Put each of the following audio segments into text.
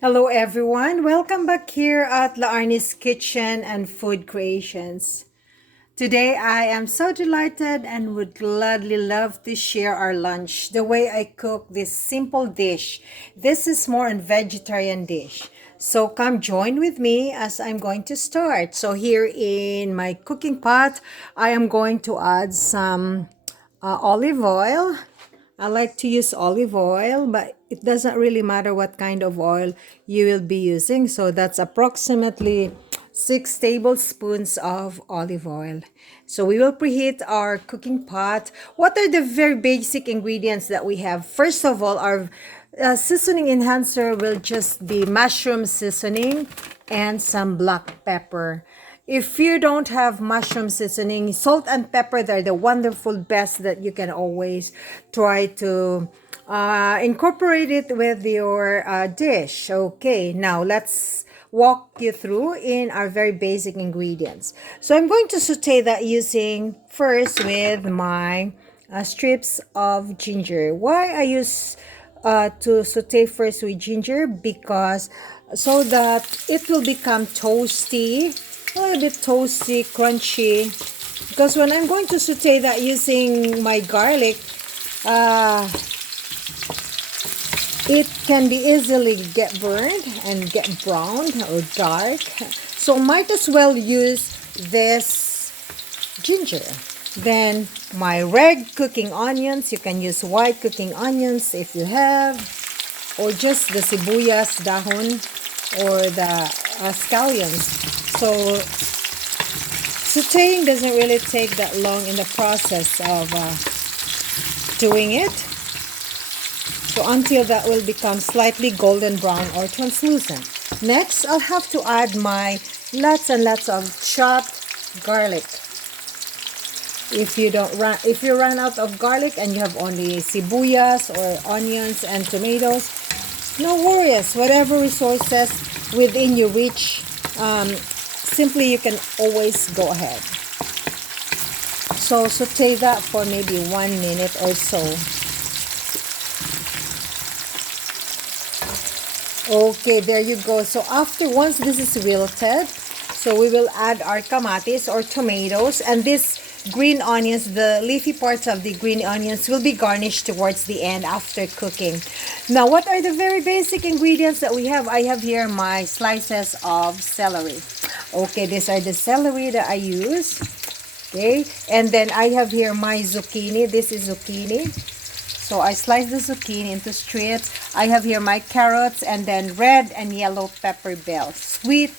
Hello everyone, welcome back here at La Arnie's Kitchen and Food Creations. Today I am so delighted and would gladly love to share our lunch, the way I cook this simple dish. This is more a vegetarian dish. So come join with me as I'm going to start. So here in my cooking pot, I am going to add some olive oil. I like to use olive oil, but it doesn't really matter what kind of oil you will be using. So that's approximately 6 tablespoons of olive oil. So we will preheat our cooking pot. What are the very basic ingredients that we have? First of all, our seasoning enhancer will just be mushroom seasoning and some black pepper. If you don't have mushroom seasoning, salt and pepper, they're the wonderful best that you can always try to incorporate it with your dish. Okay, now let's walk you through in our very basic ingredients. So I'm going to saute that using first with my strips of ginger. Why I use to saute first with ginger? Because so that it will become toasty, a little bit toasty, crunchy. Because when I'm going to saute that using my garlic, uh, it can be easily get burned and get browned or dark. So might as well use this ginger. Then my red cooking onions, you can use white cooking onions if you have, or just the sibuyas dahon or the scallions. So sauteing doesn't really take that long in the process of doing it. So until that will become slightly golden brown or translucent. Next, I'll have to add my lots and lots of chopped garlic. If you run out of garlic and you have only sibuyas or onions and tomatoes, no worries. Whatever resources within your reach, simply you can always go ahead. So saute that for maybe 1 minute or so. Okay, there you go. So once this is wilted, so we will add our kamatis or tomatoes, and this green onions, the leafy parts of the green onions will be garnished towards the end after cooking. Now, what are the very basic ingredients that we have? I have here my slices of celery. Okay, these are the celery that I use. Okay, and then I have here my zucchini. This is zucchini. So I slice the zucchini into strips. I have here my carrots and then red and yellow pepper bell, sweet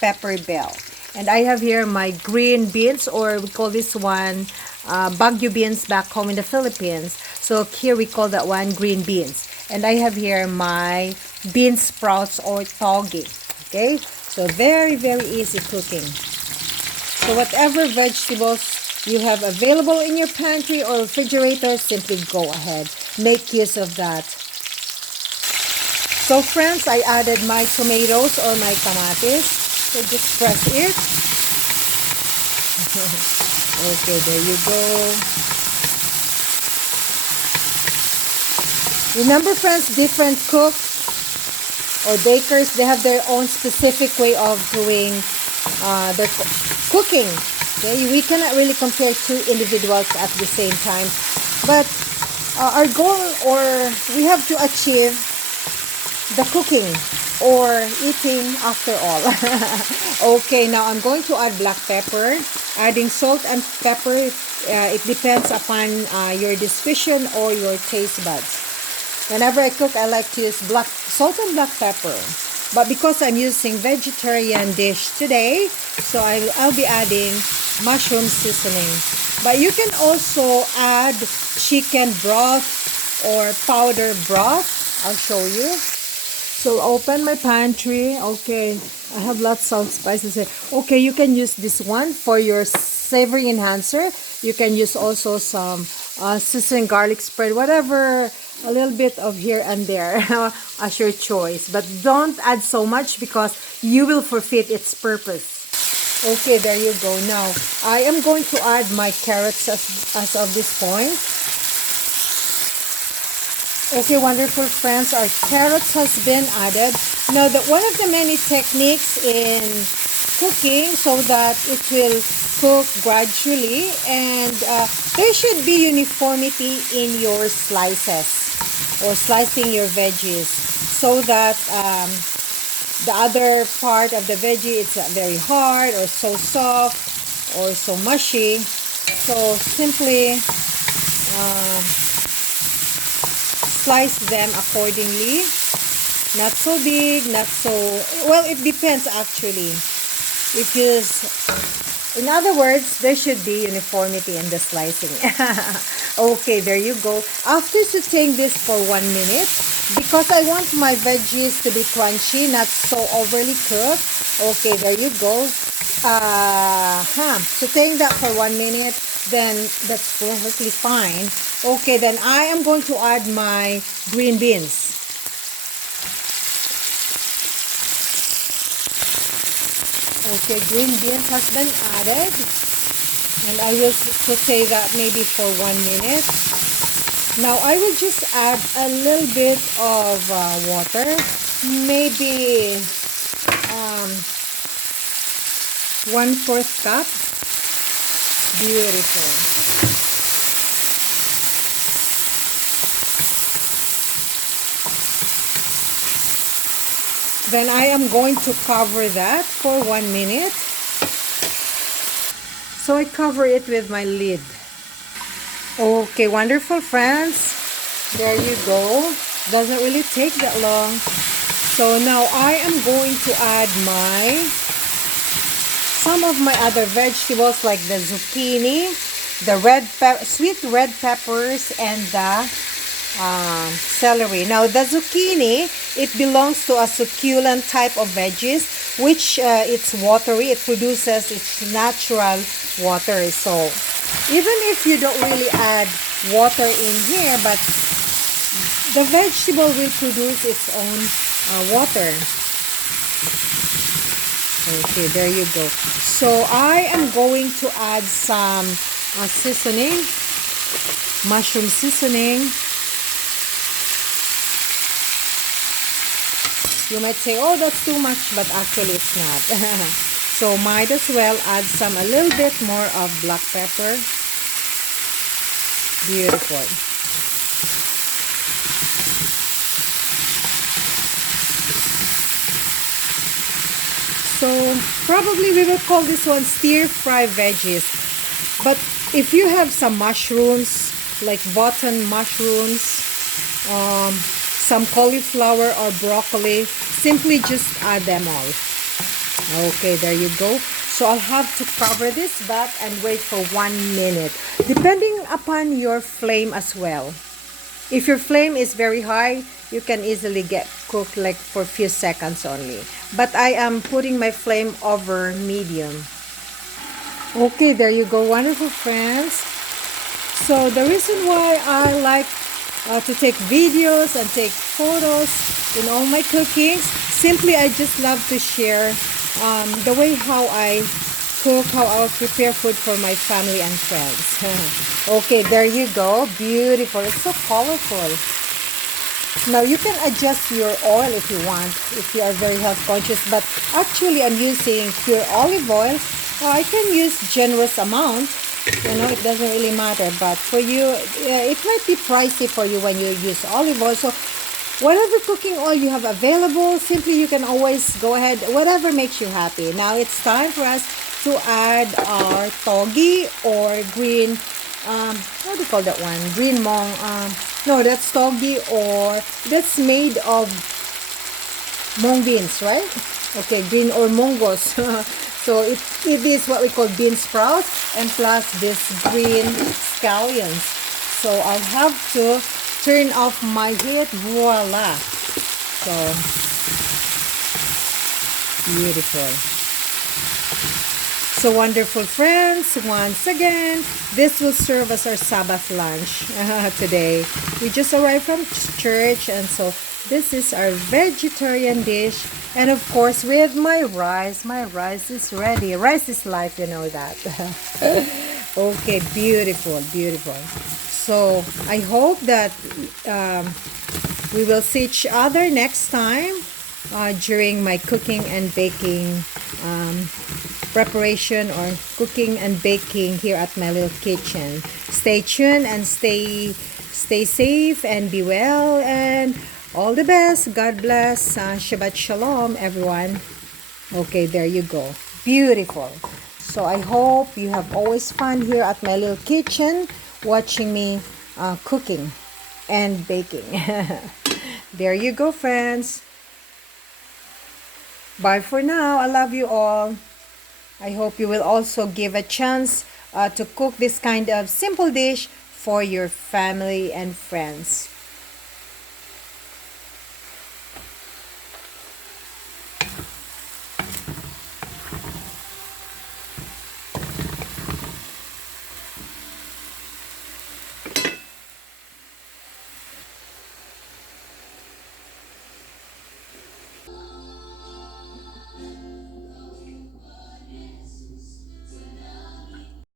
pepper bell. And I have here my green beans, or we call this one Baguio beans back home in the Philippines. So here we call that one green beans. And I have here my bean sprouts or togi. Okay, so very, very easy cooking. So whatever vegetables you have available in your pantry or refrigerator, simply go ahead. Make use of that. So friends, I added my tomatoes or my kamatis. So just press it. Okay, there you go. Remember friends, different cooks or bakers, they have their own specific way of doing their cooking. Okay, we cannot really compare two individuals at the same time, but our goal, or we have to achieve the cooking or eating after all. Okay, now I'm going to add black pepper. Adding salt and pepper, it depends upon your discretion or your taste buds. Whenever I cook, I like to use salt and black pepper. But because I'm using vegetarian dish today, so I'll be adding mushroom seasoning. But you can also add chicken broth or powder broth. I'll show you. So open my pantry. Okay, I have lots of spices here. Okay, you can use this one for your savory enhancer. You can use also some seasoned garlic spread, whatever, a little bit of here and there as your choice. But don't add so much because you will forfeit its purpose. Okay, there you go. Now, I am going to add my carrots as of this point. Okay, wonderful friends, our carrots has been added. Now, one of the many techniques in cooking so that it will cook gradually, and there should be uniformity in your slices or slicing your veggies so that the other part of the veggie it's very hard or so soft or so mushy. So simply slice them accordingly. Not so big, not so... Well, it depends actually. Because, in other words, there should be uniformity in the slicing. Okay, there you go. After sauteing this for 1 minute, because I want my veggies to be crunchy, not so overly cooked. Okay, there you go. Sauteing that for 1 minute, then that's perfectly fine. Okay, then I am going to add my green beans. Okay, green beans has been added, and I will saute that maybe for 1 minute. Now I will just add a little bit of water, maybe 1/4 cup. Beautiful. Then I am going to cover that for 1 minute. So I cover it with my lid. Okay, wonderful friends. There you go. Doesn't really take that long. So now I am going to add some of my other vegetables like the zucchini, the sweet red peppers, and the celery. Now the zucchini, it belongs to a succulent type of veggies, which it's watery. It produces its natural water. So even if you don't really add water in here, but the vegetable will produce its own water. Okay, there you go. So I am going to add some seasoning, mushroom seasoning. You might say, oh, that's too much, but actually it's not. So might as well add a little bit more of black pepper. Beautiful. So probably we will call this one stir fry veggies. But if you have some mushrooms, like button mushrooms, some cauliflower or broccoli, simply just add them all. Okay, there you go. So I'll have to cover this back and wait for 1 minute, depending upon your flame as well. If your flame is very high, you can easily get cooked like for a few seconds only. But I am putting my flame over medium. Okay, there you go, wonderful friends. So the reason why I like to take videos and take photos in all my cookings, simply I just love to share the way how I cook, how I prepare food for my family and friends. Okay, there you go, beautiful. It's so colorful. Now you can adjust your oil if you want, if you are very health conscious, but actually I'm using pure olive oil. I can use generous amount, you know, it doesn't really matter, but for you it might be pricey for you when you use olive oil. So whatever cooking oil you have available, simply you can always go ahead, whatever makes you happy. Now it's time for us to add our togi or green, what do you call that one? Green mung, no, that's togi, or that's made of mung beans, right? Okay, green or mungos. So it is what we call bean sprouts, and plus this green scallions. So I'll have to turn off my heat. Voila. So beautiful. So wonderful friends, once again, this will serve as our Sabbath lunch today. We just arrived from church, and so this is our vegetarian dish. And of course, with my rice is ready. Rice is life, you know that. Okay, beautiful, beautiful. So I hope that We will see each other next time during my cooking and baking preparation or cooking and baking here at my little kitchen. Stay tuned and stay safe and be well, and all the best. God bless. Shabbat Shalom, everyone. Okay, there you go. Beautiful. So I hope you have always fun here at my little kitchen watching me cooking and baking. There you go, friends. Bye for now. I love you all. I hope you will also give a chance to cook this kind of simple dish for your family and friends.